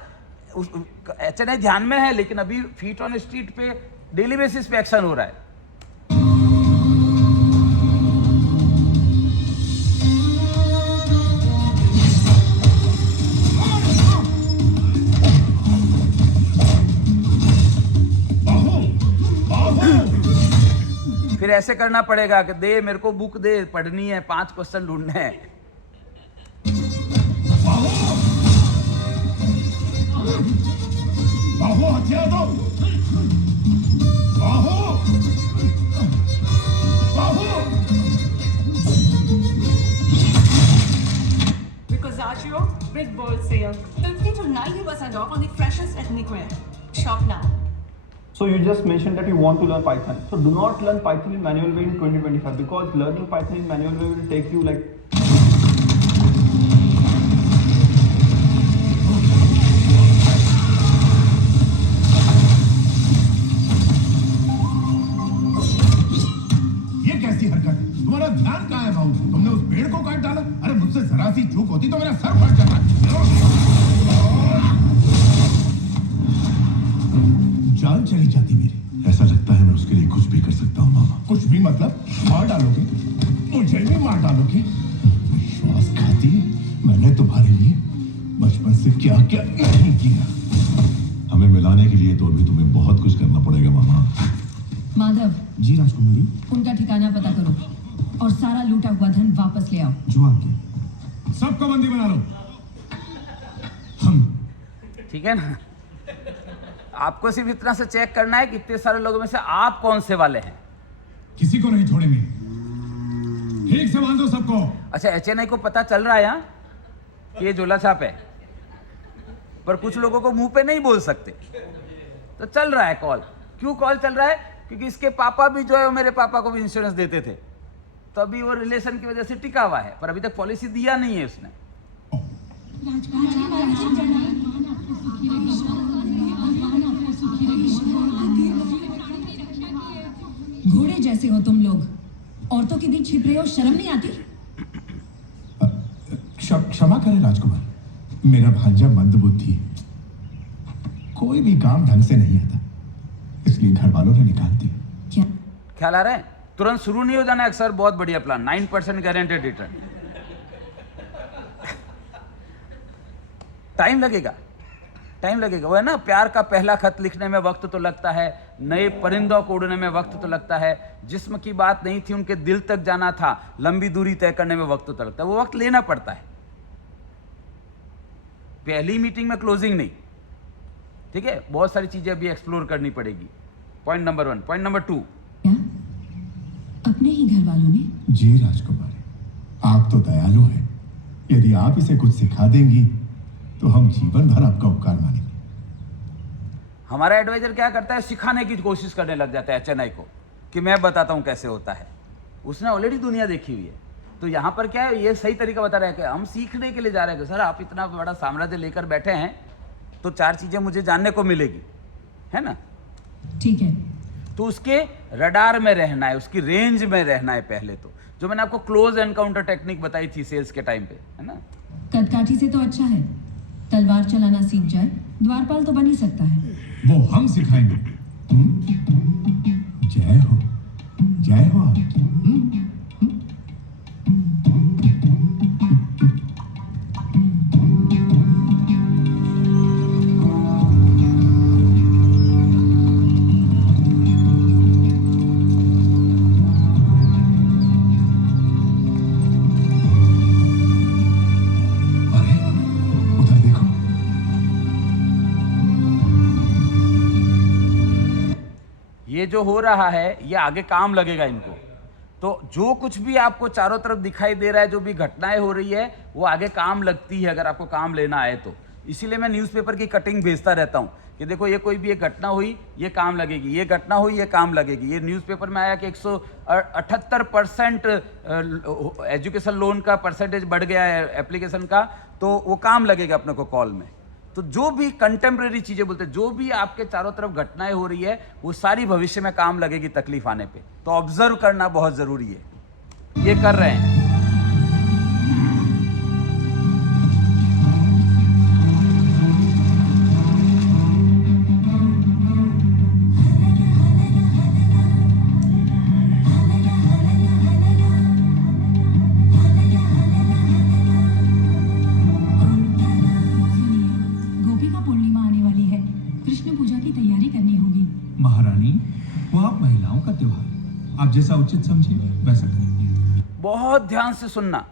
HNI ध्यान में है, लेकिन अभी फीट ऑन स्ट्रीट पे डेली बेसिस पे एक्शन हो रहा है। फिर ऐसे करना पड़ेगा कि दे मेरे को बुक दे, पढ़नी है, 5 क्वेश्चन ढूंढने हैं। बाहु हथियार दो, बाहु, बाहु। Ricosaccio, big ball sale. 50 to 90% off on the freshest ethnic wear. Shop now. So you just mentioned that you want to learn Python. So do not learn Python in manual way in 2025, because learning Python in manual way will take you like तुम्हारा ध्यान कहाँ है बाबू? तुमने उस पेड़ को काट डाला। अरे मुझसे जरा सी चूक होती तो मेरा सर फट जाता। जान चली जाती मेरी। ऐसा लगता है मैं उसके लिए कुछ भी कर सकता हूँ मामा। कुछ भी मतलब? मार डालोगे? मुझे भी मार डालोगे? विश्वासघाती, मैंने तुम्हारे लिए बचपन से क्या क्या नहीं किया। हमें मिलाने के लिए तो अभी तुम्हें बहुत कुछ करना पड़ेगा मामा। माधव जी राजकुमारी। उनका ठिकाना पता करो और सारा लूटा हुआ धन वापस ले आओ। जो आपके। सबको बंदी बना लो। हम ठीक है ना। आपको सिर्फ इतना से चेक करना है कि इतने सारे लोगों में से आप कौन से वाले हैं। किसी को नहीं छोड़ेंगे। ठीक से बांध दो सबको। अच्छा, HNI को पता चल रहा है यहाँ कि ये झोला छाप है, पर कुछ लोगों को मुंह पे नहीं बोल सकते, तो चल रहा है कॉल। क्यों कॉल चल रहा है? क्योंकि इसके पापा भी जो है वो मेरे पापा को भी इंश्योरेंस देते थे, तो अभी वो रिलेशन की वजह से टिका हुआ है, पर अभी तक पॉलिसी दिया नहीं है उसने। घोड़े जैसे हो तुम लोग, औरतों के बीच छिप रहे हो, शर्म नहीं आती? क्षमा करें राजकुमार, मेरा भांजा मंदबुद्धि है, कोई भी काम ढंग से नहीं आता, इसलिए घर वालों ने निकाल दिया। क्या ख्याल आ रहा है? तुरंत शुरू नहीं हो जाना है सर, बहुत बढ़िया प्लान, 9% गारंटेड रिटर्न। टाइम लगेगा, टाइम लगेगा। वो है ना, प्यार का पहला खत लिखने में वक्त तो लगता है, नए परिंदों को उड़ने में वक्त तो लगता है, जिस्म की बात नहीं थी, उनके दिल तक जाना था, लंबी दूरी तय करने में वक्त तो लगता है, वो वक्त लेना पड़ता है। पहली मीटिंग में क्लोजिंग नहीं, ठीक है, बहुत सारी चीजें अभी एक्सप्लोर करनी पड़ेगी। Point number 1। पॉइंट नंबर 2, क्या अपने ही घर वालों ने? जी राजकुमारी, आप तो दयालु हैं। यदि आप इसे कुछ सिखा देंगी तो हम जीवन भर आपका उपकार मानेंगे। हमारा एडवाइजर क्या करता है, सिखाने की कोशिश करने लग जाता है चेन्नई को कि मैं बताता हूं कैसे होता है। उसने ऑलरेडी दुनिया देखी हुई है। तो यहां पर क्या है, ये सही तरीका बता रहा है कि हम सीखने के लिए जा रहे हैं। सर आप इतना बड़ा साम्राज्य लेकर बैठे हैं तो 4 चीजें मुझे जानने को मिलेगी, है ना। ठीक है, तो उसके रडार में रहना है, उसकी रेंज में रहना है पहले तो, जो मैंने आपको क्लोज एनकाउंटर टेक्निक बताई थी सेल्स के टाइम पे, है ना। कदकाठी से तो अच्छा है, तलवार चलाना सीख जाए, द्वारपाल तो बन ही सकता है। वो हम सिखाएंगे। जय हो, जय हो आपकी। अरे उधर देखो, ये जो हो रहा है ये आगे काम लगेगा इनको। तो जो कुछ भी आपको चारों तरफ दिखाई दे रहा है, जो भी घटनाएं हो रही है, वो आगे काम लगती है अगर आपको काम लेना आए तो। इसीलिए मैं न्यूज़पेपर की कटिंग भेजता रहता हूँ कि देखो ये कोई भी एक घटना हुई ये काम लगेगी, ये घटना हुई ये काम लगेगी। ये न्यूज़पेपर में आया कि 178% एजुकेशन लोन का परसेंटेज बढ़ गया है एप्लीकेशन का, तो वो काम लगेगा अपने को कॉल में। तो जो भी कंटेम्प्रेरी चीजें बोलते हैं, जो भी आपके चारों तरफ घटनाएं हो रही है, वो सारी भविष्य में काम लगेगी तकलीफ आने पे। तो ऑब्जर्व करना बहुत जरूरी है। ये कर रहे हैं। गोपिका पूर्णिमा आने वाली है, कृष्ण पूजा की तैयारी करनी होगी। महारानी, वो आप महिलाओं का त्योहार, आप जैसा उचित समझे वैसा करें। बहुत ध्यान से सुनना।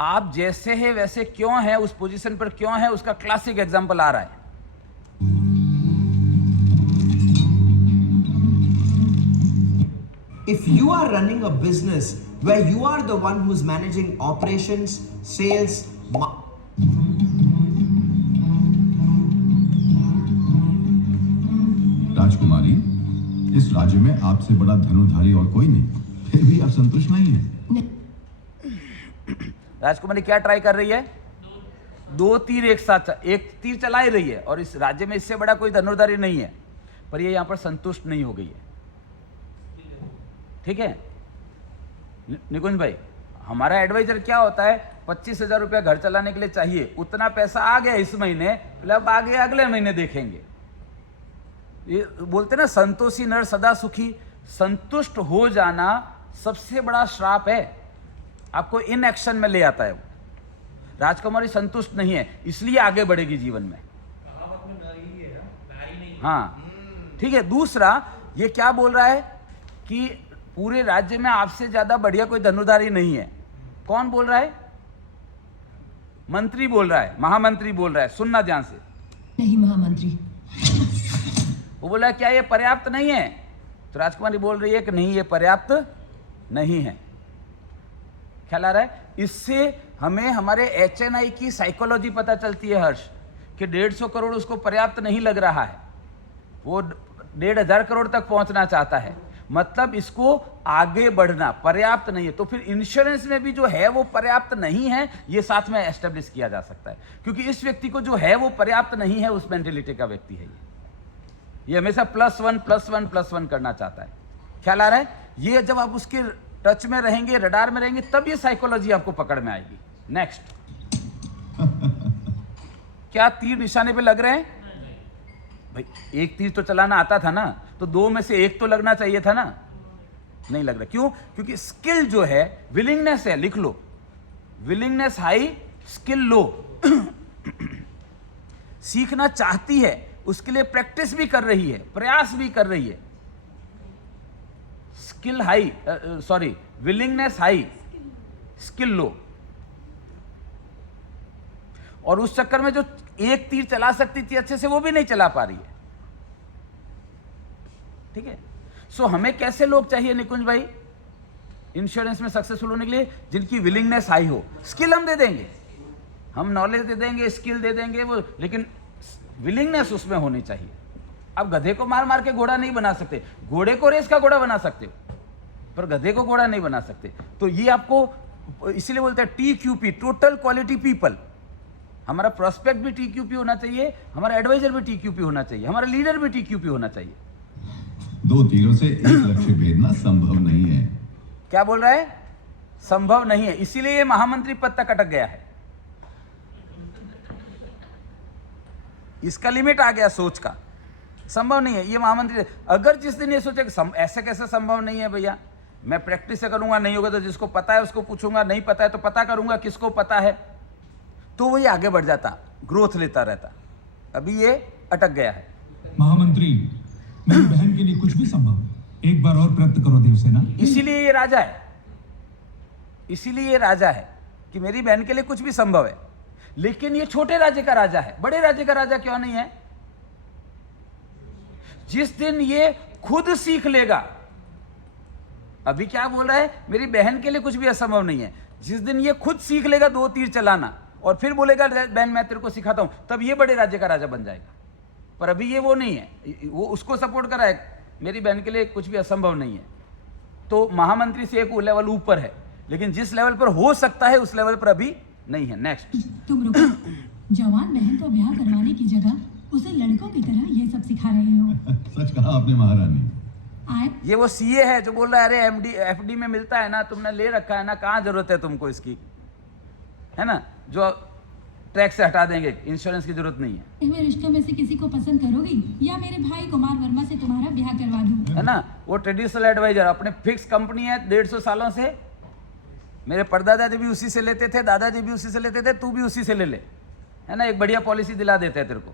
आप जैसे हैं वैसे क्यों हैं, उस पोजीशन पर क्यों है, उसका क्लासिक एग्जांपल आ रहा है। If you are running a business where you are the one who's managing operations, sales, राजकुमारी, इस राज्य में आपसे बड़ा धनुर्धारी और कोई नहीं, फिर भी आप संतुष्ट नहीं हैं। राजकुमारी क्या ट्राई कर रही है? 2 तीर एक साथ, एक तीर चला ही रही है, और इस राज्य में इससे बड़ा कोई धनुर्धारी नहीं है, पर ये यहां पर संतुष्ट नहीं हो गई है। ठीक है निकुंज भाई, हमारा एडवाइजर क्या होता है, 25,000 रुपया घर चलाने के लिए चाहिए, उतना पैसा आ गया इस महीने, मतलब आगे अगले महीने देखेंगे। ये बोलते ना संतोषी नर सदा सुखी। संतुष्ट हो जाना सबसे बड़ा श्राप है, आपको इन एक्शन में ले आता है। वो राजकुमारी संतुष्ट नहीं है, इसलिए आगे बढ़ेगी जीवन में। हाँ ठीक है। दूसरा ये क्या बोल रहा है कि पूरे राज्य में आपसे ज्यादा बढ़िया कोई धनुर्धारी नहीं है। कौन बोल रहा है? मंत्री बोल रहा है, महामंत्री बोल रहा है। सुनना ध्यान से। नहीं महामंत्री। वो बोला क्या ये पर्याप्त नहीं है? तो राजकुमारी बोल रही है कि नहीं, ये पर्याप्त नहीं है। ख्याल आ रहा है? इससे हमें हमारे HNI की साइकोलॉजी पता चलती है हर्ष, कि 150 करोड़ उसको पर्याप्त नहीं लग रहा है, वो 1,500 करोड़ तक पहुंचना चाहता है। मतलब इसको आगे बढ़ना पर्याप्त नहीं है। तो फिर इंश्योरेंस में भी जो है वो पर्याप्त नहीं है, ये साथ में एस्टेब्लिश किया जा सकता है, क्योंकि इस व्यक्ति को जो है वो पर्याप्त नहीं है, उस मेंटेलिटी का व्यक्ति है ये हमेशा +1 करना चाहता है। ख्याल आ रहा है? ये जब आप उसके टच में रहेंगे, रडार में रहेंगे, तब ये साइकोलॉजी आपको पकड़ में आएगी। नेक्स्ट। क्या तीर निशाने पे लग रहे हैं भाई? एक तीर तो चलाना आता था ना, तो 2 में से 1 तो लगना चाहिए था ना, नहीं लग रहा। क्यों? क्योंकि स्किल जो है, विलिंगनेस है, लिख लो, विलिंगनेस हाई, स्किल लो। सीखना चाहती है, उसके लिए प्रैक्टिस भी कर रही है, प्रयास भी कर रही है, skill high, sorry willingness high, skill low. और उस चक्कर में जो एक तीर चला सकती थी अच्छे से, वो भी नहीं चला पा रही है। ठीक है, सो हमें कैसे लोग चाहिए निकुंज भाई इंश्योरेंस में सक्सेसफुल होने के लिए? जिनकी विलिंगनेस हाई हो। स्किल हम दे देंगे, हम नॉलेज दे देंगे, स्किल दे देंगे वो, लेकिन विलिंगनेस उसमें होनी चाहिए। आप गधे को मार मार के घोड़ा नहीं बना सकते, घोड़े को रेस का घोड़ा बना सकते हो, पर गधे को घोड़ा नहीं बना सकते। तो ये आपको इसीलिए बोलते हैं TQP, टोटल क्वालिटी पीपल। हमारा प्रोस्पेक्ट भी TQP होना चाहिए, हमारा एडवाइजर भी TQP होना चाहिए, हमारा लीडर भी TQP होना चाहिए। 2 तीरों से एक लक्ष्य भेदना संभव नहीं है। क्या बोल रहा है? संभव नहीं है, इसीलिए ये महामंत्री पद तक अटक गया है। इसका लिमिट आ गया सोच का, संभव नहीं है ये महामंत्री। अगर जिस दिन ये सोचे कि ऐसे कैसे संभव नहीं है भैया, मैं प्रैक्टिस से करूंगा, नहीं होगा तो जिसको पता है उसको पूछूंगा, नहीं पता है तो पता करूंगा किसको पता है, तो वही आगे बढ़ जाता, ग्रोथ लेता रहता। अभी ये अटक गया है। महामंत्री, मेरी बहन के लिए कुछ भी संभव है, एक बार और प्रयत्न करो देवसेना। इसीलिए ये राजा है, इसीलिए ये राजा है कि मेरी बहन के लिए कुछ भी संभव है। लेकिन ये छोटे राज्य का राजा है, बड़े राज्य का राजा क्यों नहीं है? जिस दिन ये खुद सीख लेगा, अभी क्या बोल रहा है, मेरी बहन के लिए कुछ भी असंभव नहीं है। जिस दिन ये खुद सीख लेगा 2 तीर चलाना और फिर बोलेगा बहन मैं तेरे को सिखाता हूं, तब ये बड़े राज्य का राजा बन जाएगा। पर अभी ये वो नहीं है, वो उसको सपोर्ट कर रहा है, मेरी बहन के लिए कुछ भी असंभव नहीं है। तो महामंत्री से एक लेवल ऊपर है, लेकिन जिस लेवल पर हो सकता है उस लेवल पर अभी नहीं है। नेक्स्ट। तुम रुको, जवान बहन का ब्याह करवाने की जगह उसे लड़कों की तरह ये सब सिखा रहे हो। सच कहा आपने महारानी। ये वो CA है जो बोल रहा है अरे MD FD में मिलता है ना, तुमने ले रखा है ना, कहाँ जरूरत है तुमको इसकी, है ना, जो टैक्स से हटा देंगे, इंश्योरेंस की जरूरत नहीं है। मेरे रिश्तों में से किसी को पसंद करोगी या मेरे भाई कुमार वर्मा से तुम्हारा ब्याह करवा दूं? है ना, वो ट्रेडिशनल एडवाइजर, अपने फिक्स कंपनी है 150 सालों से, मेरे परदादा भी उसी से लेते थे, दादाजी भी उसी से लेते थे, तू भी उसी से ले ले, है ना, एक बढ़िया पॉलिसी दिला देते हैं तेरे को।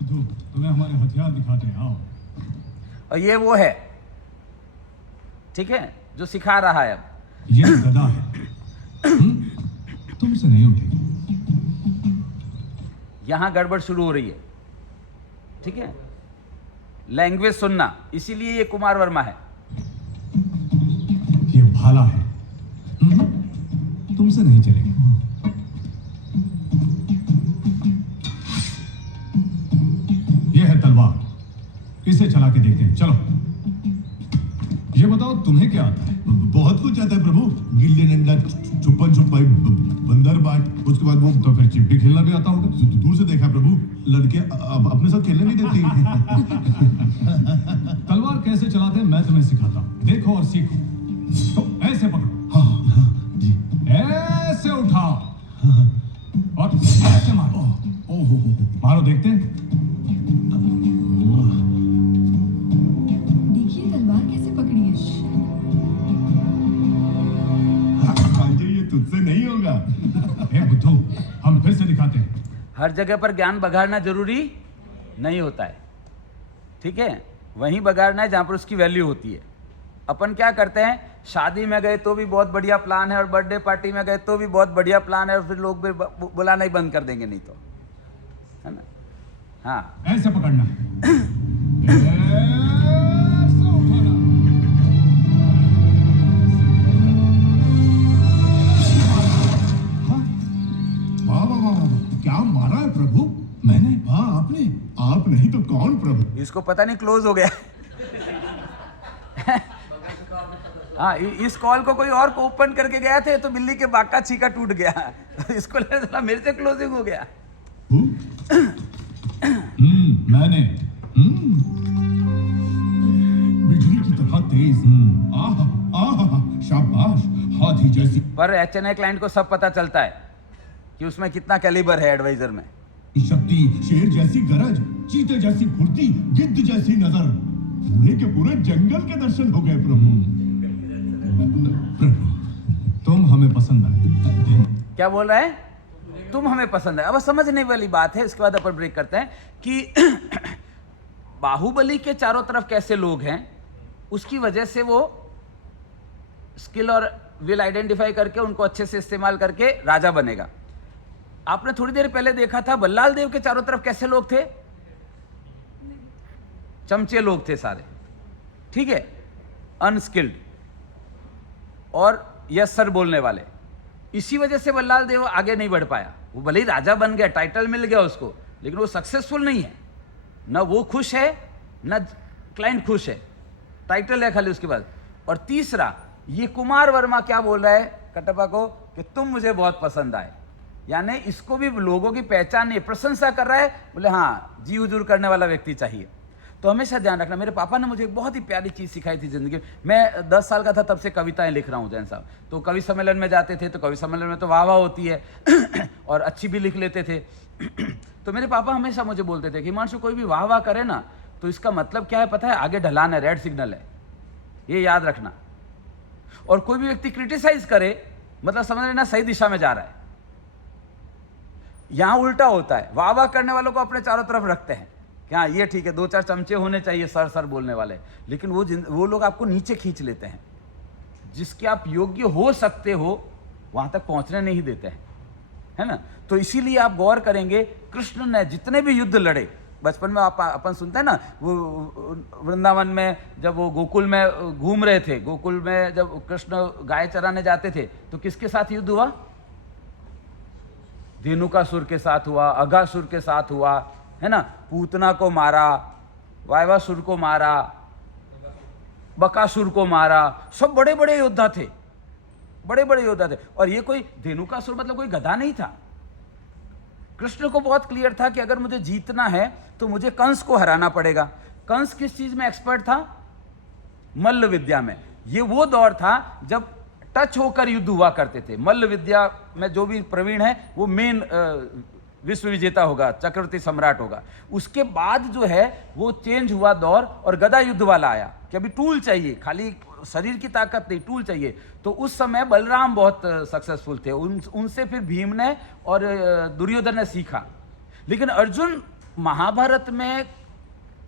तुम्हें हमारे हथियार दिखाते हैं, आओ। और ये वो है, ठीक है, जो सिखा रहा है। अब ये गदा है, तुमसे नहीं उठेगी। यहां गड़बड़ शुरू हो रही है, ठीक है, लैंग्वेज सुनना, इसीलिए ये कुमार वर्मा है। ये भाला है, तुमसे नहीं चलेगा। ये है तलवार, इसे चला के देखते हैं, चलो। ये बताओ तुम्हें क्या आता है? बहुत कुछ आता है प्रभु, गिल्ली डंडा, छुपन छुपाई, बंदर बाट, उसके बाद वो तो फिर चिट्टी खेलना भी आता होगा। दूर से देखा प्रभु, लड़के अब अपने साथ खेलने नहीं देती। तलवार कैसे चलाते हैं मैं तुम्हें सिखाता हूं, देखो और सीखो। तो ऐसे पकड़ो, हाँ जी, ऐसे उठाओ और ऐसे मारो। मारो, देखते हैं। देखिए तलवार कैसे पकड़ी है। ये तुझसे नहीं होगा। हे बुद्धू, हम फिर से दिखाते हैं। हर जगह पर ज्ञान बघाड़ना जरूरी नहीं होता है, ठीक है, वहीं बघाड़ना है जहां पर उसकी वैल्यू होती है। अपन क्या करते हैं, शादी में गए तो भी बहुत बढ़िया प्लान है, और बर्थडे पार्टी में गए तो भी बहुत बढ़िया प्लान है, और फिर लोग भी बुलाना ही बंद कर देंगे नहीं तो, है ना। हाँ, ऐसे पकड़ना है, ऐसे उठाना। वाह वाह वाह वाह, क्या मारा है प्रभु? मैंने? हाँ आपने। आप नहीं तो कौन प्रभु? इसको पता नहीं क्लोज हो गया। हाँ, इस कॉल को कोई और को ओपन करके गया थे तो बिल्ली के बाग का छीका टूट गया। इसको लगा साला मेरे से क्लोजिंग हो गया। मैंने बिजली की तरह तेज। आहा आहा, शाबाश, हाथी जैसी पर HNI क्लाइंट को सब पता चलता है कि उसमें कितना कैलिबर है एडवाइजर में। शक्ति, शेर जैसी गरज, चीते जैसी फुर्ती, गिद्ध जैसी नजर, पूरे के पूरे जंगल के दर्शन हो गए प्रभु। प्रभु, तुम हमें पसंद आए। क्या बोल रहा है? तुम हमें पसंद है। अब समझने वाली बात है, इसके बाद अपन ब्रेक करते हैं कि बाहुबली के चारों तरफ कैसे लोग हैं, उसकी वजह से वो स्किल और विल आइडेंटिफाई करके उनको अच्छे से इस्तेमाल करके राजा बनेगा। आपने थोड़ी देर पहले देखा था बल्लाल देव के चारों तरफ कैसे लोग थे? चमचे लोग थे सारे, ठीक है, अनस्किल्ड और यस सर बोलने वाले। इसी वजह से बल्लाल देव आगे नहीं बढ़ पाया। वो भले ही राजा बन गया, टाइटल मिल गया उसको, लेकिन वो सक्सेसफुल नहीं है। ना वो खुश है, ना क्लाइंट खुश है, टाइटल है खाली उसके बाद। और तीसरा, ये कुमार वर्मा क्या बोल रहा है कटप्पा को कि तुम मुझे बहुत पसंद आए, यानी इसको भी लोगों की पहचान नहीं, प्रशंसा कर रहा है, बोले हाँ जी हुजूर करने वाला व्यक्ति चाहिए। तो हमेशा ध्यान रखना। मेरे पापा ने मुझे एक बहुत ही प्यारी चीज़ सिखाई थी ज़िंदगी में। मैं 10 साल का था तब से कविताएं लिख रहा हूँ जैन साहब। तो कवि सम्मेलन में जाते थे तो कवि सम्मेलन में तो वाह वाह होती है और अच्छी भी लिख लेते थे। तो मेरे पापा हमेशा मुझे बोलते थे कि हिमांशु कोई भी वाह वाह करे ना तो इसका मतलब क्या है पता है? आगे ढलान है, रेड सिग्नल है, ये याद रखना। और कोई भी व्यक्ति क्रिटिसाइज करे मतलब समझ लेना सही दिशा में जा रहा है। यहां उल्टा होता है, वाह वाह करने वालों को अपने चारों तरफ रखते हैं कि हाँ ये ठीक है, 2-4 चमचे होने चाहिए सर सर बोलने वाले, लेकिन वो लोग आपको नीचे खींच लेते हैं। जिसके आप योग्य हो सकते हो वहां तक पहुंचने नहीं देते हैं, है ना। तो इसीलिए आप गौर करेंगे कृष्ण ने जितने भी युद्ध लड़े, बचपन में अपन सुनते हैं ना, वो वृंदावन में जब वो गोकुल में घूम रहे थे, गोकुल में जब कृष्ण गाय चराने जाते थे तो किसके साथ युद्ध हुआ? धेनुकासुर के साथ हुआ, अघासुर के साथ हुआ, है ना। पूतना को मारा, वायवासुर को मारा, बकासुर को मारा, सब बड़े बड़े योद्धा थे, बड़े बड़े योद्धा थे। और ये कोई धेनुकासुर मतलब कोई गधा नहीं था। कृष्ण को बहुत क्लियर था कि अगर मुझे जीतना है तो मुझे कंस को हराना पड़ेगा। कंस किस चीज में एक्सपर्ट था? मल्ल विद्या में। ये वो दौर था जब टच होकर युद्ध हुआ करते थे। मल्ल विद्या में जो भी प्रवीण है वो मेन विश्व विजेता होगा, चक्रवर्ती सम्राट होगा। उसके बाद जो है वो चेंज हुआ दौर और गदा युद्ध वाला आया कि अभी टूल चाहिए, खाली शरीर की ताकत नहीं, टूल चाहिए। तो उस समय बलराम बहुत सक्सेसफुल थे, उनसे फिर भीम ने और दुर्योधन ने सीखा। लेकिन अर्जुन महाभारत में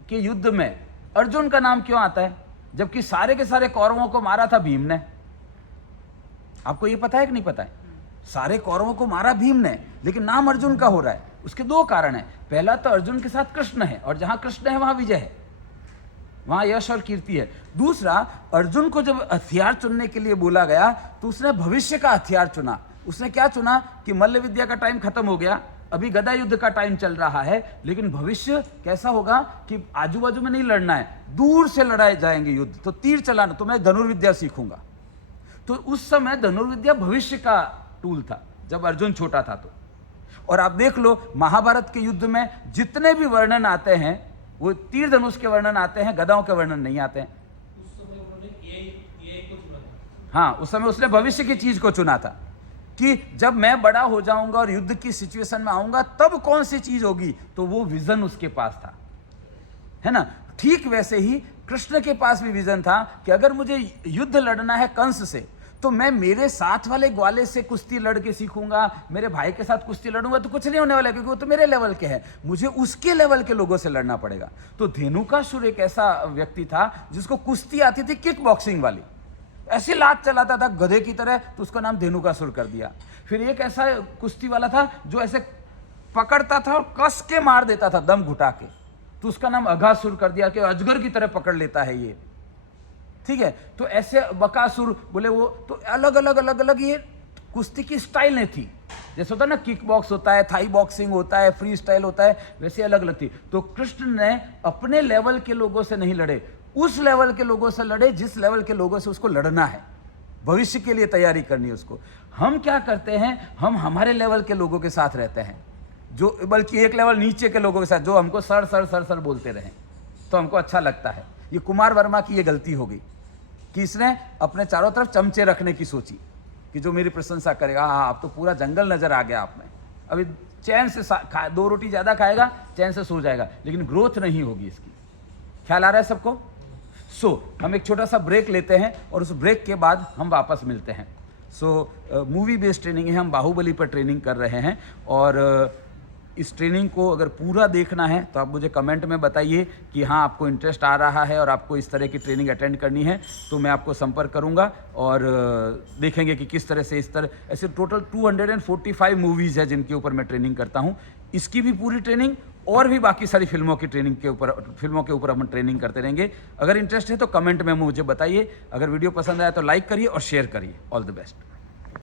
के युद्ध में अर्जुन का नाम क्यों आता है जबकि सारे के सारे कौरवों को मारा था भीम ने? आपको ये पता है कि नहीं पता है? सारे कौरवों को मारा भीम ने, लेकिन नाम अर्जुन का हो रहा है। उसके 2 कारण है। पहला तो अर्जुन के साथ कृष्ण है और जहां कृष्ण है वहां विजय है, वहां यश और कीर्ति है। दूसरा, अर्जुन को जब हथियार चुनने के लिए बोला गया तो उसने भविष्य का हथियार चुना। उसने क्या चुना कि मल्ल विद्या का टाइम खत्म हो गया, अभी गदा युद्ध का टाइम चल रहा है, लेकिन भविष्य कैसा होगा कि आजू बाजू में नहीं लड़ना है, दूर से लड़ाए जाएंगे युद्ध। तो तीर चलाना, तो मैं धनुर्विद्या सीखूंगा। तो उस समय धनुर्विद्या भविष्य का टूल था जब अर्जुन छोटा था। तो और आप देख लो महाभारत के युद्ध में जितने भी वर्णन आते हैं वो तीर धनुष के वर्णन आते हैं, गदाओं के वर्णन नहीं आते हैं। हाँ, उस समय उसने भविष्य की चीज को चुना था कि जब मैं बड़ा हो जाऊंगा और युद्ध की सिचुएशन में आऊंगा तब कौन सी चीज होगी, तो वो विजन उसके पास था, है ना। ठीक वैसे ही कृष्ण के पास भी विजन था कि अगर मुझे युद्ध लड़ना है कंस से तो मैं मेरे साथ वाले ग्वाले से कुश्ती लड़ के सीखूंगा, मेरे भाई के साथ कुश्ती लड़ूंगा तो कुछ नहीं होने वाला, क्योंकि वो तो मेरे लेवल के हैं, मुझे उसके लेवल के लोगों से लड़ना पड़ेगा। तो धेनुकासुर एक ऐसा व्यक्ति था जिसको कुश्ती आती थी किक बॉक्सिंग वाली, ऐसी लात चलाता था गधे की तरह, तो उसका नाम धेनुकासुर कर दिया। फिर एक ऐसा कुश्ती वाला था जो ऐसे पकड़ता था और कस के मार देता था दम घुटा के, तो उसका नाम अघासुर कर दिया कि अजगर की तरह पकड़ लेता है ये, ठीक है। तो ऐसे बकासुर बोले वो, तो अलग अलग ये कुश्ती की स्टाइलें थी। जैसे होता है ना किक बॉक्स होता है, थाई बॉक्सिंग होता है, फ्री स्टाइल होता है, वैसे अलग अलग थी। तो कृष्ण ने अपने लेवल के लोगों से नहीं लड़े, उस लेवल के लोगों से लड़े जिस लेवल के लोगों से उसको लड़ना है, भविष्य के लिए तैयारी करनी है उसको। हम क्या करते हैं, हम हमारे लेवल के लोगों के साथ रहते हैं, जो बल्कि एक लेवल नीचे के लोगों के साथ जो हमको सर सर सर सर बोलते रहें तो हमको अच्छा लगता है। ये कुमार वर्मा की ये गलती हो गई कि इसने अपने चारों तरफ चमचे रखने की सोची कि जो मेरी प्रशंसा करेगा, हाँ अब तो पूरा जंगल नजर आ गया आप में, अभी चैन से 2 रोटी ज़्यादा खाएगा, चैन से सो जाएगा, लेकिन ग्रोथ नहीं होगी इसकी। ख्याल आ रहा है सबको? हम एक छोटा सा ब्रेक लेते हैं और उस ब्रेक के बाद हम वापस मिलते हैं। मूवी बेस्ड ट्रेनिंग है, हम बाहुबली पर ट्रेनिंग कर रहे हैं और इस ट्रेनिंग को अगर पूरा देखना है तो आप मुझे कमेंट में बताइए कि हाँ आपको इंटरेस्ट आ रहा है और आपको इस तरह की ट्रेनिंग अटेंड करनी है, तो मैं आपको संपर्क करूँगा और देखेंगे कि किस तरह से इस तरह ऐसे टोटल 245 मूवीज़ है जिनके ऊपर मैं ट्रेनिंग करता हूँ। इसकी भी पूरी ट्रेनिंग और भी बाकी सारी फिल्मों की ट्रेनिंग के ऊपर हम ट्रेनिंग करते रहेंगे। अगर इंटरेस्ट है तो कमेंट में मुझे बताइए। अगर वीडियो पसंद आया तो लाइक करिए और शेयर करिए। All the best.